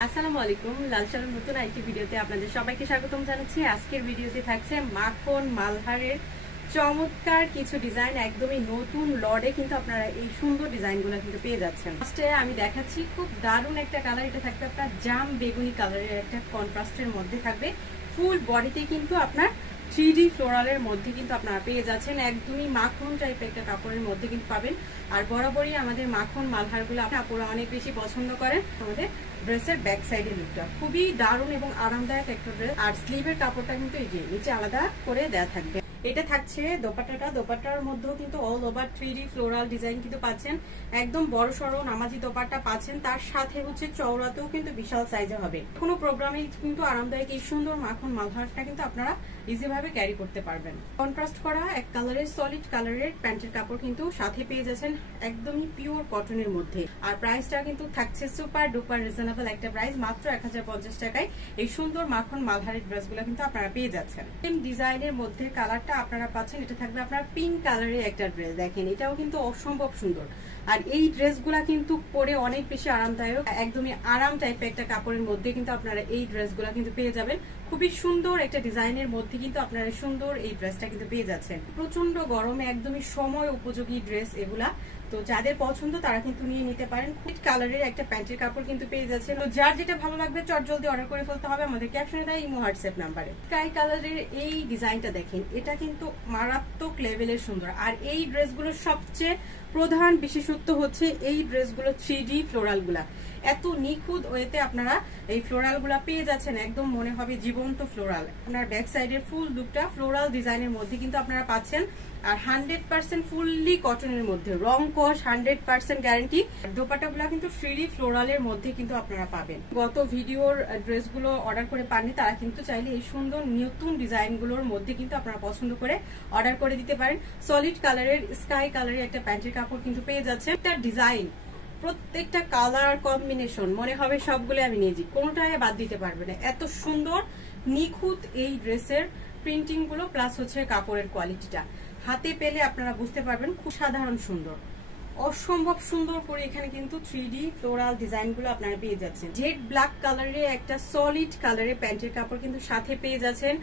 আসসালামু আলাইকুম লালসার নতুন আরেকটি ভিডিওতে আপনাদের সবাইকে স্বাগতম জানাচ্ছি। আজকের ভিডিওতে থাকছে মাখন মালহারের চমৎকার কিছু ডিজাইন, একদমই নতুন লটে কিন্তু আপনারা এই সুন্দর ডিজাইনগুলো কিন্তু পেয়ে যাচ্ছেন। ফার্স্টে আমি দেখাচ্ছি খুব দারুণ একটা কালার, এটা থাকবে আপনার জাম বেগুনি কালারের একটা কন্ট্রাস্টের মধ্যে থাকবে। ফুল বডিতে কিন্তু আপনার 3D ফ্লোরালের মধ্যে কিন্তু আপনারা পেয়ে যাচ্ছেন, একদমই মাখন টাইপের একটা কাপড়ের মধ্যে কিন্তু পাবেন। আর বরাবরই আমাদের মাখন মালহারগুলো আপনারা অনেক বেশি পছন্দ করেন। আমাদের ড্রেসের ব্যাক সাইডের লুকটা খুবই দারুণ এবং আরামদায়ক একটা ড্রেস। আর স্লিভের কাপড়টা কিন্তু এই যে নিচে আলাদা করে দেওয়া থাকবে। এটা থাকছে দোপাট্টার মধ্যেও কিন্তু all over 3D floral design কিন্তু পাচ্ছেন, একদম বড় সড়ো নামাজি দোপাট্টা পাচ্ছেন। তার সাথে হচ্ছে চওড়াতেও কিন্তু বিশাল সাইজে হবে। কোনো প্রোগ্রামে কিন্তু আরামদায়ক এই সুন্দর মাখন মালহারটা কিন্তু আপনারা ইজি ভাবে ক্যারি করতে পারবেন। কন্ট্রাস্ট করা এক কালারের সলিড কালারের প্যান্টের কাপড় কিন্তু সাথে পেয়ে যাচ্ছেন, একদমই পিওর কটনের মধ্যে। আর প্রাইসটা কিন্তু থাকছে সুপার ডুপার রিজনেবল একটা প্রাইস, মাত্র 1050 টাকায় এই সুন্দর মাখন মালহারের ড্রেসগুলো কিন্তু আপনারা পেয়ে যাচ্ছেন। সেম ডিজাইনের মধ্যে কালারটা আপনারা পাচ্ছেন, এটা থাকবে আপনার পিঙ্ক কালারের একটা ড্রেস। দেখেন এটাও কিন্তু অসম্ভব সুন্দর। আর এই ড্রেসগুলা কিন্তু পরে অনেক বেশি আরামদায়ক, একদমই আরাম টাইপের একটা কাপড়ের মধ্যে কিন্তু আপনারা এই ড্রেসগুলা কিন্তু পেয়ে যাবেন। খুবই সুন্দর একটা ডিজাইনের মধ্যে কিন্তু আপনারা সুন্দর এই ড্রেসটা কিন্তু পেয়ে যাচ্ছেন। প্রচন্ড গরমে একদমই সময় উপযোগী ড্রেস এগুলা, তো যাদের পছন্দ তারা কিন্তু নিয়ে নিতে পারেন। হোয়াইট কালারের একটা প্যান্টের কাপড় কিন্তু পেয়ে যাচ্ছে। তো যার যেটা ভালো লাগবে চট জলদি অর্ডার করে ফেলতে হবে আমাদের ক্যাপশনে দেয় ইমো হোয়াটসঅ্যাপ নাম্বারে। স্কাই কালারের এই ডিজাইনটা দেখেন, এটা কিন্তু মারাত্মক লেভেলের সুন্দর। আর এই ড্রেসগুলোর সবচেয়ে প্রধান বিশেষত্ব হচ্ছে এই ড্রেসগুলো 3D ফ্লোরাল গুলা এত নিখুঁত ওয়েতে আপনারা এই ফ্লোরাল গুলা পেয়ে যাচ্ছেন, একদম মনে হবে জীবন্ত ফ্লোরাল। আপনার ব্যাক সাইডের ফুল লুকটা ফ্লোরাল ডিজাইনের মধ্যে কিন্তু আপনারা পাচ্ছেন। আর 100% ফুললি কটনের মধ্যে, রং কস 100% গ্যারান্টি। দোপাট্টাগুলো কিন্তু 3D ফ্লোরালের মধ্যে কিন্তু আপনারা পাবেন। গত ভিডিওর ড্রেসগুলো অর্ডার করে পাননি তারা কিন্তু চাইলে এই সুন্দর নতুন ডিজাইনগুলোর মধ্যে কিন্তু আপনারা পছন্দ করে অর্ডার করে দিতে পারেন। সলিড কালারের স্কাই কালারের একটা প্যান্টের কাপড় কিন্তু পেয়ে যাচ্ছে। একটা ডিজাইন, প্রত্যেকটা কালার কম্বিনেশন মনে হবে সবগুলো আমি নিয়েছি, কোনোটাই বাদ দিতে পারবে না। এত সুন্দর নিখুঁত এই ড্রেসের প্রিন্টিং গুলো, প্লাস হচ্ছে কাপড়ের কোয়ালিটিটা হাতে পেলে আপনারা বুঝতে পারবেন খুব সাধারণ সুন্দর, অসম্ভব সুন্দর করে এখানে কিন্তু 3D ফ্লোরাল ডিজাইন গুলো আপনারা পেয়ে যাচ্ছেন। জেড ব্ল্যাক কালারের একটা সলিড কালারের প্যান্টের কাপড় কিন্তু সাথে পেয়ে যাচ্ছেন।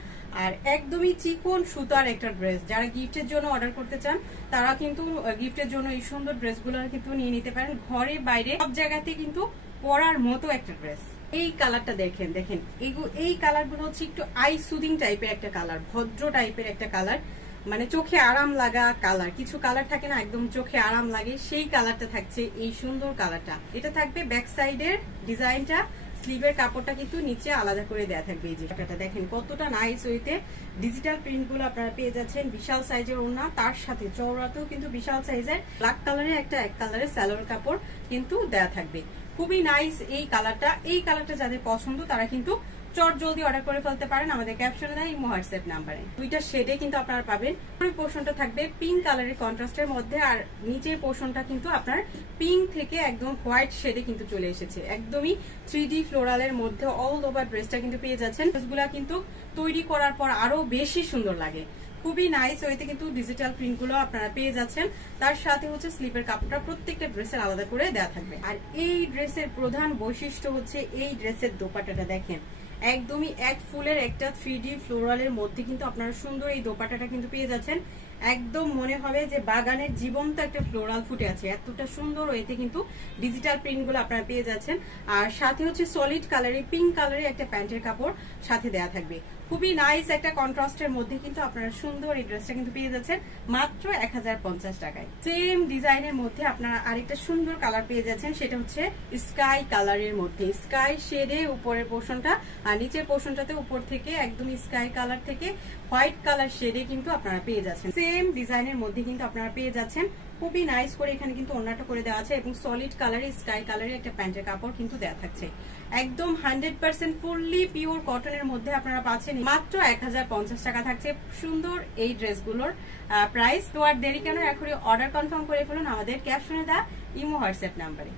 আর একদমই চিকন সুতার একটা ড্রেস, যারা গিফটের জন্য অর্ডার করতে চান তারা কিন্তু গিফটের জন্য এই সুন্দর ড্রেসগুলো কিন্তু নিয়ে নিতে পারেন। ঘরে বাইরে সব জায়গাতে কিন্তু পরার মতো একটা ড্রেস। এই কালারটা দেখেন, এই কালারগুলো হচ্ছে একটু আই সুদিং টাইপের একটা কালার, ভদ্র টাইপের একটা কালার, মানে চোখে আরাম লাগা কালার। কিছু কালার থাকে না একদম চোখে আরাম লাগে, সেই কালারটা থাকছে এই সুন্দর কালারটা। এটা থাকবে ব্যাক সাইডের ডিজাইনটা, স্লিভের কাপড়টা কিন্তু নিচে আলাদা করে দেয়া থাকবে। এই যে দেখেন কতটা নাইস ওইতে ডিজিটাল প্রিন্ট গুলো আপনারা পেয়ে যাচ্ছেন। বিশাল সাইজের ওড়না, তার সাথে চওড়াতেও কিন্তু বিশাল সাইজের ব্ল্যাক কালারের একটা এক কালারের সালোয়ার কাপড় কিন্তু দেয়া থাকবে। খুবই নাইস এই কালারটা। এই কালারটা যাদের পছন্দ তারা কিন্তু চট জলদি অর্ডার করে ফেলতে পারেন আমাদের ক্যাপশনে দেয় ইমো হোয়াটসঅ্যাপ নাম্বারে। দুইটা শেডে কিন্তু আপনারা পাবেন। পোর্শনটা থাকবে পিঙ্ক কালারের কন্ট্রাস্টের মধ্যে, আর নিচের পোর্শনটা কিন্তু আপনার পিঙ্ক থেকে একদম হোয়াইট শেডে কিন্তু চলে এসেছে, একদমই 3D ফ্লোরালের মধ্যে অল ওভার ড্রেসটা কিন্তু পেয়ে যাচ্ছেন। ড্রেসগুলা কিন্তু তৈরি করার পর আরো বেশি সুন্দর লাগে, খুবই নাইস ওইতে কিন্তু ডিজিটাল প্রিন্ট গুলো আপনারা পেয়ে যাচ্ছেন। তার সাথে হচ্ছে স্লিপের কাপড়টা প্রত্যেকটা ড্রেসের আলাদা করে দেওয়া থাকবে। আর এই ড্রেসের প্রধান বৈশিষ্ট্য হচ্ছে এই ড্রেসের দোপাট্টাটা দেখেন, একদমই এক ফুলের একটা 3D ফ্লোরালের মধ্যে কিন্তু আপনারা সুন্দর এই দোপাট্টাটা কিন্তু পেয়ে যাচ্ছেন। একদম মনে হবে যে বাগানের জীবন্ত একটা ফ্লোরাল ফুটে আছে, এতটা সুন্দর। এতে কিন্তু ডিজিটাল প্রিন্ট গুলো আপনারা পেয়ে যাচ্ছেন। আর সাথে হচ্ছে সলিড কালারের পিঙ্ক কালারের একটা প্যান্টের কাপড় সাথে দেয়া থাকবে। খুবই নাইস একটা কন্ট্রাস্টের মধ্যে কিন্তু আপনারা সুন্দর এই ড্রেসটা কিন্তু পেয়ে যাচ্ছেন মাত্র 1050 টাকায়। সেম ডিজাইনের মধ্যে আপনারা আরেকটা সুন্দর কালার পেয়ে যাচ্ছেন, সেটা হচ্ছে স্কাই কালারের মধ্যে, স্কাই শেডে উপরের পোর্শনটা আর নিচের পোর্শনটাতে উপর থেকে একদম স্কাই কালার থেকে হোয়াইট কালার শেডে কিন্তু আপনারা পেয়ে যাচ্ছেন। সেম ডিজাইনের মধ্যে কিন্তু আপনারা পেয়ে যাচ্ছেন। খুবই নাইস করে এখানে কিন্তু ওড়নাটা করে দেওয়া আছে এবং সলিড কালারের স্কাই কালারের একটা প্যান্টের কাপড় কিন্তু দেওয়া থাকছে। একদম 100% ফুললি পিওর কটনের মধ্যে আপনারা পাচ্ছেন মাত্র 1050 টাকা থাকছে সুন্দর এই ড্রেসগুলোর প্রাইস। তো আর দেরি কেন, এখনই অর্ডার কনফার্ম করে ফেলুন আমাদের ক্যাপশনে দেওয়া ইমো হোয়াটসঅ্যাপ নাম্বারে।